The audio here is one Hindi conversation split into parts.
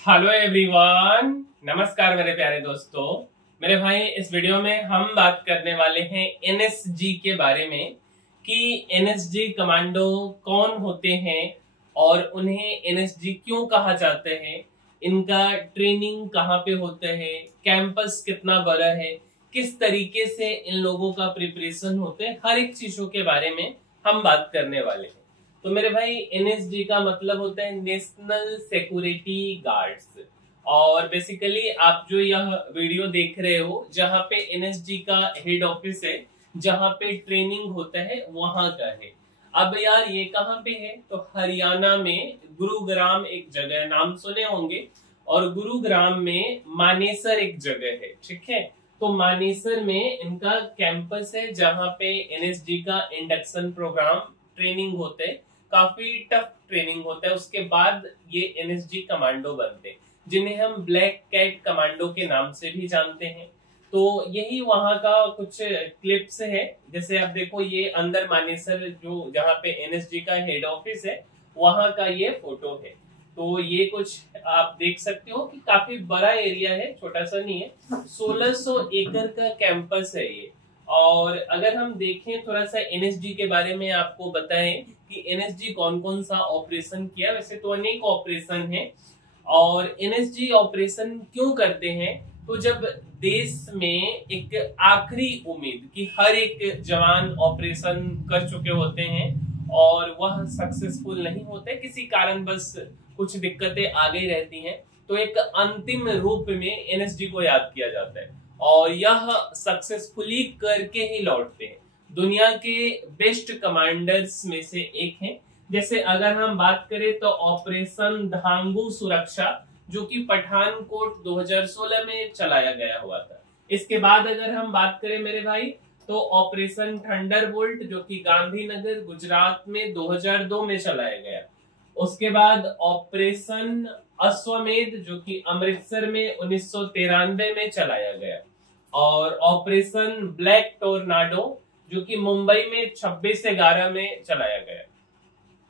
हेलो एवरीवन, नमस्कार मेरे प्यारे दोस्तों। मेरे भाई, इस वीडियो में हम बात करने वाले हैं एनएसजी के बारे में कि एनएसजी कमांडो कौन होते हैं और उन्हें एनएसजी क्यों कहा जाता है, इनका ट्रेनिंग कहाँ पे होता है, कैंपस कितना बड़ा है, किस तरीके से इन लोगों का प्रिपरेशन होता है, हर एक चीजों के बारे में हम बात करने वाले हैं। तो मेरे भाई, एनएसजी का मतलब होता है नेशनल सिक्योरिटी गार्ड्स। और बेसिकली आप जो यह वीडियो देख रहे हो, जहां पे एनएसजी का हेड ऑफिस है, जहां पे ट्रेनिंग होता है, वहां का है। अब यार, ये कहाँ पे है? तो हरियाणा में गुरुग्राम एक जगह, नाम सुने होंगे। और गुरुग्राम में मानेसर एक जगह है, ठीक है। तो मानेसर में इनका कैंपस है, जहां पे एनएसजी का इंडक्शन प्रोग्राम ट्रेनिंग होते हैं। काफी टफ ट्रेनिंग होता है। उसके बाद ये एनएसजी कमांडो बनते हैं, जिन्हें हम ब्लैक कैट कमांडो के नाम से भी जानते हैं। तो यही वहां का कुछ क्लिप्स है। जैसे आप देखो, ये अंदर मानेसर जो जहाँ पे एनएसजी का हेड ऑफिस है, वहां का ये फोटो है। तो ये कुछ आप देख सकते हो कि काफी बड़ा एरिया है, छोटा सा नहीं है। 1600 एकड़ का कैंपस है ये। और अगर हम देखें थोड़ा सा एनएसजी के बारे में, आपको बताएं कि एनएसजी कौन कौन सा ऑपरेशन किया। वैसे तो अनेक ऑपरेशन है। और एनएसजी ऑपरेशन क्यों करते हैं? तो जब देश में एक आखिरी उम्मीद कि हर एक जवान ऑपरेशन कर चुके होते हैं और वह सक्सेसफुल नहीं होते, किसी कारण बस कुछ दिक्कतें आ गई रहती हैं, तो एक अंतिम रूप में एनएसजी को याद किया जाता है और यह सक्सेसफुली करके ही लौटते हैं। दुनिया के बेस्ट कमांडर्स में से एक हैं। जैसे अगर हम बात करें तो ऑपरेशन धांगू सुरक्षा, जो कि पठानकोट 2016 में चलाया गया हुआ था। इसके बाद अगर हम बात करें मेरे भाई, तो ऑपरेशन थंडरबोल्ट, जो कि गांधीनगर गुजरात में 2002 में चलाया गया। उसके बाद ऑपरेशन अश्वमेध, जो कि अमृतसर में 1993 में चलाया गया। और ऑपरेशन ब्लैक टोर्नाडो, जो कि मुंबई में 26/11 में चलाया गया।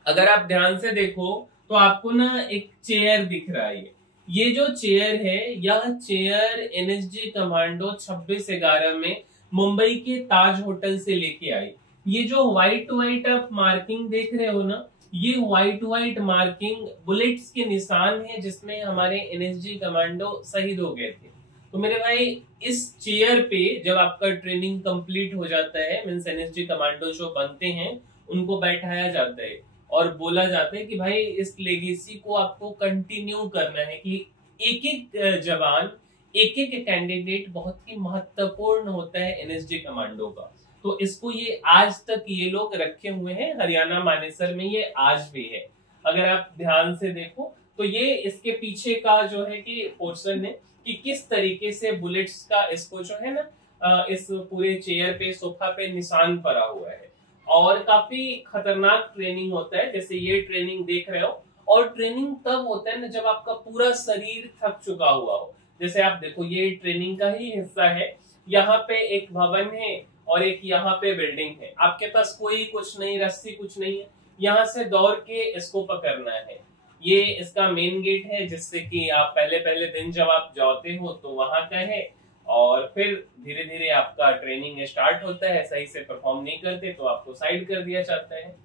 अगर आप ध्यान से देखो तो आपको ना एक चेयर दिख रहा है। ये जो चेयर है, यह चेयर एनएसजी कमांडो 26/11 में मुंबई के ताज होटल से लेके आई। ये जो व्हाइट व्हाइट आप मार्किंग देख रहे हो ना, ये व्हाइट व्हाइट मार्किंग बुलेट्स के निशान है, जिसमें हमारे एनएसजी कमांडो शहीद हो गए थे। तो मेरे भाई, इस चेयर पे जब आपका ट्रेनिंग कंप्लीट हो जाता है, मींस एनएसजी कमांडो जो बनते हैं, उनको बैठाया जाता है और बोला जाता है कि भाई, इस लेगेसी को आपको कंटिन्यू करना है कि एक एक जवान, एक एक कैंडिडेट बहुत ही महत्वपूर्ण होता है एनएसजी कमांडो का। तो इसको ये आज तक ये लोग रखे हुए हैं हरियाणा मानेसर में, ये आज भी है। अगर आप ध्यान से देखो तो ये इसके पीछे का जो है कि पोर्शन है कि किस तरीके से बुलेट्स का इसको जो है ना, इस पूरे चेयर पे, सोफा पे निशान पड़ा हुआ है। और काफी खतरनाक ट्रेनिंग होता है। जैसे ये ट्रेनिंग देख रहे हो, और ट्रेनिंग तब होता है ना जब आपका पूरा शरीर थक चुका हुआ हो। जैसे आप देखो, ये ट्रेनिंग का ही हिस्सा है। यहाँ पे एक भवन है और एक यहाँ पे बिल्डिंग है। आपके पास कोई कुछ नहीं, रस्सी कुछ नहीं है, यहाँ से दौड़ के इसको पकड़ना है। ये इसका मेन गेट है, जिससे कि आप पहले पहले दिन जब आप जाते हो तो वहां का है। और फिर धीरे धीरे आपका ट्रेनिंग स्टार्ट होता है। सही से परफॉर्म नहीं करते तो आपको साइड कर दिया जाता है।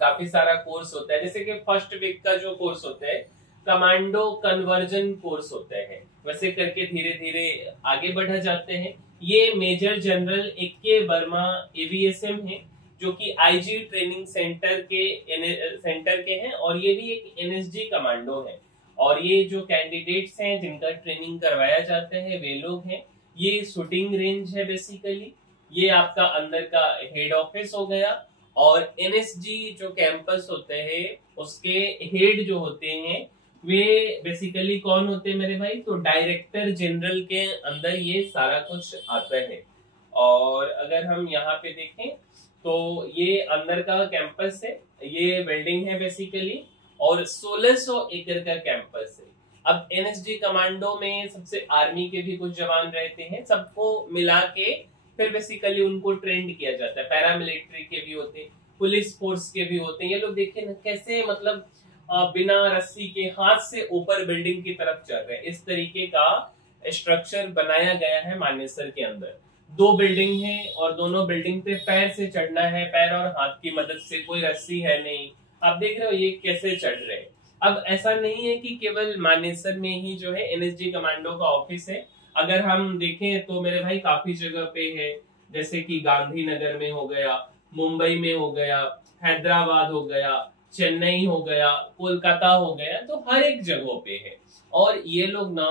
काफी सारा कोर्स होता है। जैसे कि फर्स्ट वीक का जो कोर्स होता है, कमांडो कन्वर्जन कोर्स होता है। वैसे करके धीरे धीरे आगे बढ़ा जाते हैं। ये major general AK Verma AVSM है, जो कि आईजी ट्रेनिंग सेंटर के हैं। और ये भी एक एनएसजी कमांडो है। और ये जो कैंडिडेट्स हैं जिनका ट्रेनिंग करवाया जाता है, वे लोग हैं। ये शूटिंग रेंज है बेसिकली। ये आपका अंदर का हेड ऑफिस हो गया। और एनएसजी जो कैंपस होते हैं, उसके हेड जो होते हैं, वे बेसिकली कौन होते हैं मेरे भाई? तो डायरेक्टर जनरल के अंदर ये सारा कुछ आता है। और अगर हम यहाँ पे देखें तो ये अंदर का कैंपस है, ये बिल्डिंग है बेसिकली। और 1600 एकड़ का कैंपस है। अब एनएसजी कमांडो में सबसे आर्मी के भी कुछ जवान रहते हैं, सबको मिला के फिर बेसिकली उनको ट्रेंड किया जाता है। पैरामिलिट्री के भी होते हैं, पुलिस फोर्स के भी होते हैं। ये लोग देखिए ना कैसे, मतलब बिना रस्सी के हाथ से ऊपर बिल्डिंग की तरफ चढ़ रहे हैं। इस तरीके का स्ट्रक्चर बनाया गया है मानेसर के अंदर। 2 बिल्डिंग है और दोनों बिल्डिंग पे पैर से चढ़ना है, पैर और हाथ की मदद से, कोई रस्सी है नहीं। आप देख रहे हो ये कैसे चढ़ रहे हैं। अब ऐसा नहीं है कि केवल मानेसर में ही जो है एनएसजी कमांडो का ऑफिस है। अगर हम देखें तो मेरे भाई काफी जगह पे है, जैसे कि गांधीनगर में हो गया, मुंबई में हो गया, हैदराबाद हो गया, चेन्नई हो गया, कोलकाता हो गया, तो हर एक जगह पे है। और ये लोग ना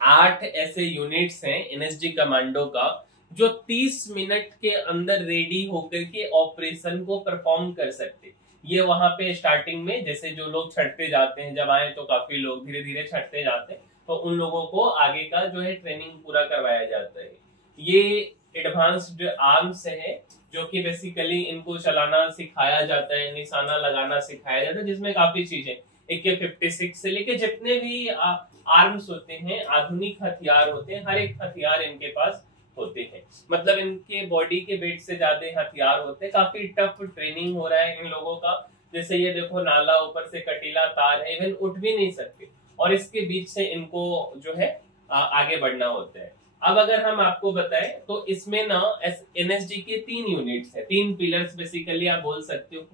8 ऐसे यूनिट्स हैं एनएसजी कमांडो का जो 30 मिनट के अंदर रेडी होकर के ऑपरेशन को परफॉर्म कर सकते। ये वहां पे स्टार्टिंग में जैसे जो लोग छठते जाते हैं, जब आए तो काफी लोग धीरे धीरे छठते जाते हैं, तो उन लोगों को आगे का जो है ट्रेनिंग पूरा करवाया जाता है। ये एडवांस्ड आर्म्स है जो कि बेसिकली इनको चलाना सिखाया जाता है, निशाना लगाना सिखाया जाता है, जिसमें काफी चीजें AK-56 से लेके जितने भी आर्म्स होते हैं, आधुनिक हथियार होते हैं, हर एक हथियार इनके पास होते हैं। मतलब इनके बॉडी के वेट से ज्यादा हथियार होते हैं। काफी टफ ट्रेनिंग हो रहा है इन लोगों का। जैसे ये देखो, नाला ऊपर से कटीला तार है, इवन उठ भी नहीं सकते, और इसके बीच से इनको जो है आगे बढ़ना होता है। अब अगर हम आपको बताएं तो इसमें ना एनएसजी के 3 यूनिट्स है, 3 पिलर्स बेसिकली आप बोल सकते हो।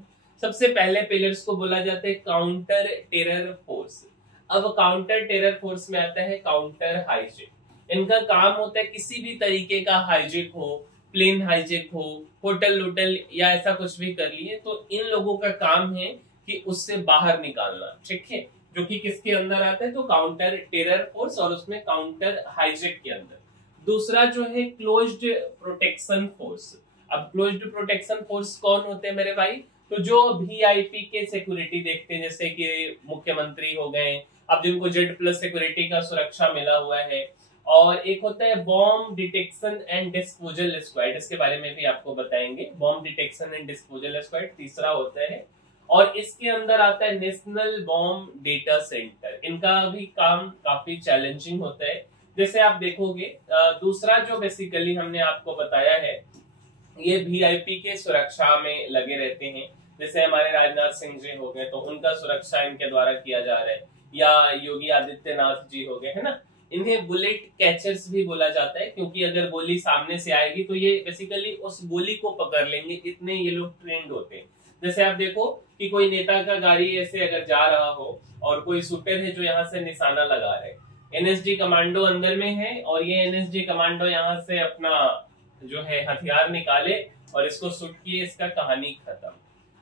सबसे पहले पिलर्स को बोला जाता है काउंटर टेरर फोर्स। अब काउंटर टेरर फोर्स में आता है काउंटर हाईजेक। इनका काम होता है किसी भी तरीके का हाईजेक हो, प्लेन हाईजेक हो, होटल लुटल या ऐसा कुछ भी कर लिए, तो इन लोगों का काम है कि उससे बाहर निकालना, ठीक है, जो कि किसके अंदर आता है, तो काउंटर टेरर फोर्स और उसमें काउंटर हाईजेक के अंदर। दूसरा जो है क्लोज्ड प्रोटेक्शन फोर्स। अब क्लोज्ड प्रोटेक्शन फोर्स कौन होते हैं मेरे भाई, तो जो वीआईपी के सिक्योरिटी देखते हैं, जैसे कि मुख्यमंत्री हो गए, अब जिनको Z+ सिक्योरिटी का सुरक्षा मिला हुआ है। और एक होता है bomb detection and disposal squad, इसके बारे में भी आपको बताएंगे, bomb detection and disposal squad तीसरा होता है। और इसके अंदर आता है नेशनल बॉम्ब डेटा सेंटर। इनका भी काम काफी चैलेंजिंग होता है। जैसे आप देखोगे, दूसरा जो बेसिकली हमने आपको बताया है, ये वीआईपी के सुरक्षा में लगे रहते हैं। जैसे हमारे राजनाथ सिंह जी हो गए, तो उनका सुरक्षा इनके द्वारा किया जा रहा है, या योगी आदित्यनाथ जी हो गए, है ना। इन्हें बुलेट कैचर्स भी बोला जाता है, क्योंकि अगर गोली सामने से आएगी तो ये बेसिकली उस गोली को पकड़ लेंगे, इतने ये लोग ट्रेंड होते हैं। जैसे आप देखो कि कोई नेता का गाड़ी ऐसे अगर जा रहा हो और कोई शूटर है जो यहाँ से निशाना लगा रहे, एनएसजी कमांडो अंदर में है, और ये एनएसजी कमांडो यहाँ से अपना जो है हथियार निकाले और इसको शूट किए, इसका कहानी खत्म।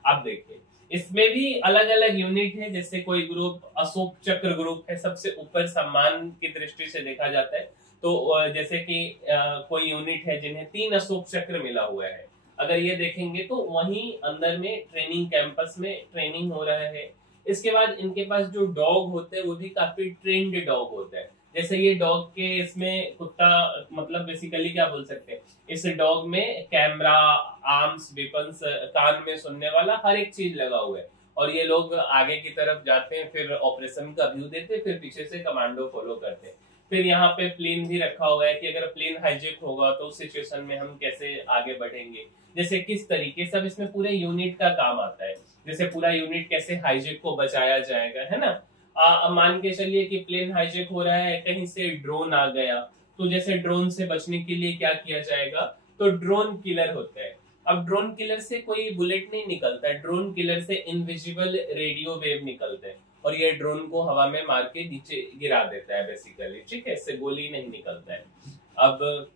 अब देखिए, इसमें भी अलग अलग यूनिट है। जैसे कोई ग्रुप अशोक चक्र ग्रुप है, सबसे ऊपर सम्मान की दृष्टि से देखा जाता है। तो जैसे कि कोई यूनिट है जिन्हें 3 अशोक चक्र मिला हुआ है, अगर ये देखेंगे तो वहीं अंदर में ट्रेनिंग कैंपस में ट्रेनिंग हो रहा है। इसके बाद इनके पास जो डॉग होते हैं वो भी काफी ट्रेंड डॉग होता है। जैसे ये डॉग के इसमें कुत्ता, मतलब बेसिकली क्या बोल सकते हैं, इस डॉग में कैमरा, आर्म्स, वेपन्स, कान में सुनने वाला हर एक चीज लगा हुआ है। और ये लोग आगे की तरफ जाते हैं, फिर ऑपरेशन का व्यू देते हैं, फिर पीछे से कमांडो फॉलो करते हैं। फिर यहाँ पे प्लेन भी रखा हुआ है कि अगर प्लेन हाईजेक होगा तो उस सिचुएशन में हम कैसे आगे बढ़ेंगे, जैसे किस तरीके से। अब इसमें पूरे यूनिट का काम आता है, जैसे पूरा यूनिट कैसे हाईजेक को बचाया जाएगा, है ना। मान के चलिए कि प्लेन हाईजेक हो रहा है, कहीं से ड्रोन आ गया, तो जैसे ड्रोन से बचने के लिए क्या किया जाएगा, तो ड्रोन किलर होता है। अब ड्रोन किलर से कोई बुलेट नहीं निकलता है, ड्रोन किलर से इनविजिबल रेडियो वेव निकलते हैं, और ये ड्रोन को हवा में मार के नीचे गिरा देता है बेसिकली, ठीक है, इससे गोली नहीं निकलता है। अब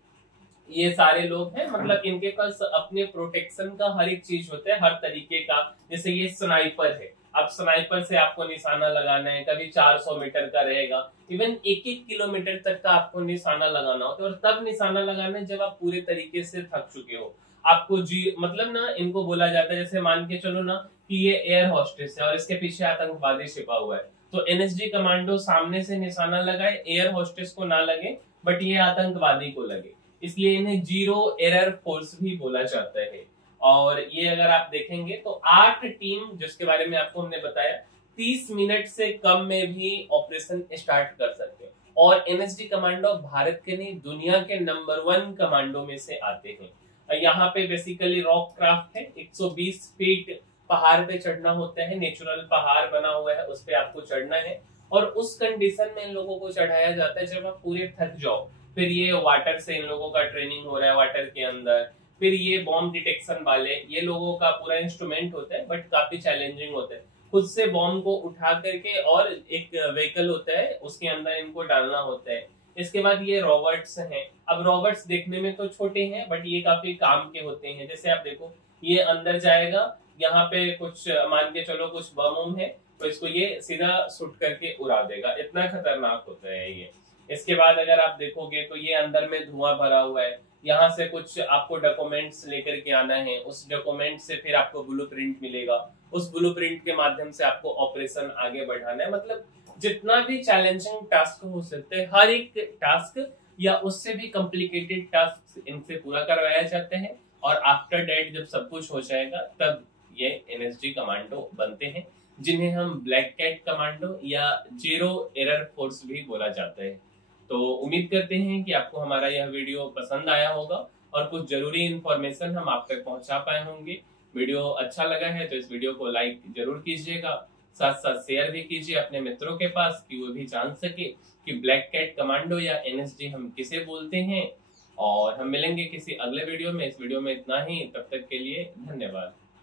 ये सारे लोग हैं, मतलब इनके पास अपने प्रोटेक्शन का हर एक चीज होता है, हर तरीके का। जैसे ये स्नाइपर है, अब स्नाइपर से आपको निशाना लगाना है, कभी 400 मीटर का रहेगा, इवन 1-1 किलोमीटर तक का आपको निशाना लगाना होता है। और तब निशाना लगाना है जब आप पूरे तरीके से थक चुके हो। आपको मतलब ना, इनको बोला जाता है, जैसे मान के चलो ना कि ये एयर होस्टेस है और इसके पीछे आतंकवादी छिपा हुआ है, तो एनएसजी कमांडो सामने से निशाना लगाए, एयर होस्टेस को ना लगे बट ये आतंकवादी को लगे, इसलिए इन्हें जीरो एरर फोर्स भी बोला जाता है। और ये अगर आप देखेंगे तो 8 टीम, जिसके बारे में आपको हमने बताया, 30 मिनट से कम में भी ऑपरेशन स्टार्ट कर सकते हैं। और एनएसजी कमांडो भारत के नहीं, दुनिया के नंबर 1 कमांडो में से आते हैं। यहाँ पे बेसिकली रॉक क्राफ्ट है, 120 फीट पहाड़ पे चढ़ना होता है, नेचुरल पहाड़ बना हुआ है उस पे आपको चढ़ना है, और उस कंडीशन में इन लोगों को चढ़ाया जाता है जब आप पूरे थक जाओ। फिर ये वाटर से इन लोगों का ट्रेनिंग हो रहा है वाटर के अंदर। फिर ये बॉम्ब डिटेक्शन वाले, ये लोगों का पूरा इंस्ट्रूमेंट होता है बट काफी चैलेंजिंग होता है। खुद से बॉम्ब को उठा करके, और एक व्हीकल होता है उसके अंदर इनको डालना होता है। इसके बाद ये रॉबर्ट्स हैं। अब रॉबर्ट्स देखने में तो छोटे हैं बट ये काफी काम के होते हैं। जैसे आप देखो, ये अंदर जाएगा, यहाँ पे कुछ मान के चलो कुछ बम है, तो इसको ये सीधा सुट करके उड़ा देगा, इतना खतरनाक होता है ये। इसके बाद अगर आप देखोगे तो ये अंदर में धुआं भरा हुआ है, यहाँ से कुछ आपको डॉक्यूमेंट्स लेकर के आना है, उस डॉक्यूमेंट से फिर आपको ब्लूप्रिंट मिलेगा, उस ब्लूप्रिंट के माध्यम से आपको ऑपरेशन आगे बढ़ाना है। मतलब जितना भी चैलेंजिंग टास्क हो सकते हैं, हर एक टास्क या उससे भी कॉम्प्लिकेटेड टास्क इनसे पूरा करवाया जाता है, और आफ्टर डेट जब सब कुछ हो जाएगा तब ये एनएसजी कमांडो बनते हैं, जिन्हें हम ब्लैक कैट कमांडो या जीरो एरर फोर्स भी बोला जाता है। तो उम्मीद करते हैं कि आपको हमारा यह वीडियो पसंद आया होगा और कुछ जरूरी इंफॉर्मेशन हम आप तक पहुंचा पाए होंगे। वीडियो अच्छा लगा है तो इस वीडियो को लाइक जरूर कीजिएगा, साथ साथ शेयर भी कीजिए अपने मित्रों के पास कि वो भी जान सके कि ब्लैक कैट कमांडो या एनएसजी हम किसे बोलते हैं। और हम मिलेंगे किसी अगले वीडियो में। इस वीडियो में इतना ही, तब तक के लिए धन्यवाद।